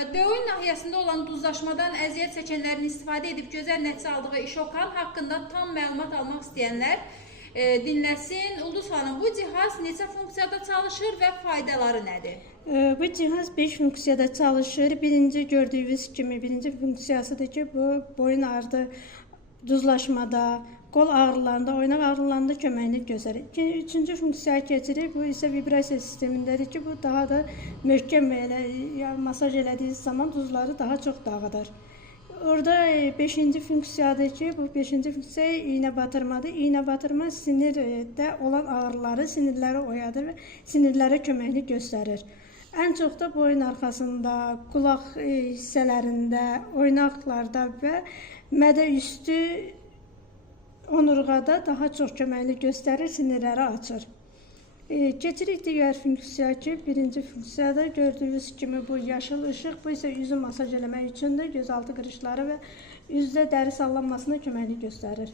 Dövrün nahiyəsində olan duzlaşmadan əziyyət çəkənlərin istifadə edib gözəl nəticə aldığı İşokan haqqında tam məlumat almaq istəyənlər dinləsin. Ulduz xanım, bu cihaz neçə funksiyada çalışır və faydaları nədir? Bu cihaz 5 funksiyada çalışır. Birinci gördüğünüz kimi birinci funksiyasıdır ki, bu boyun ağrıdı, duzlaşmada, qol ağrılarında, oynaq ağrılarında köməyini göstərir. Üçüncü funksiyaya keçirir. Bu isə vibrasiya sistemindədir ki, bu daha da möhkəm masaj elədiyi zaman duzları daha çox dağıdır. Orada 5-ci funksiyadır ki, bu 5-ci funksiya iynə batırmadır. İynə batırma sinirdə olan ağrıları, sinirləri oyadır və sinirlərə köməyini göstərir. Ən çox da boyun arxasında, qulaq hissələrində, oynaqlarda və mədə üstü onurğada daha çox köməkli göstərir, sinirləri açır. Keçirik digər funksiyaya ki, birinci funksiyada gördüyünüz kimi bu yaşıl işıq, bu isə üzü masaj eləmək üçündür, gözaltı qırışları və üzdə dəri sallanmasına köməkli göstərir.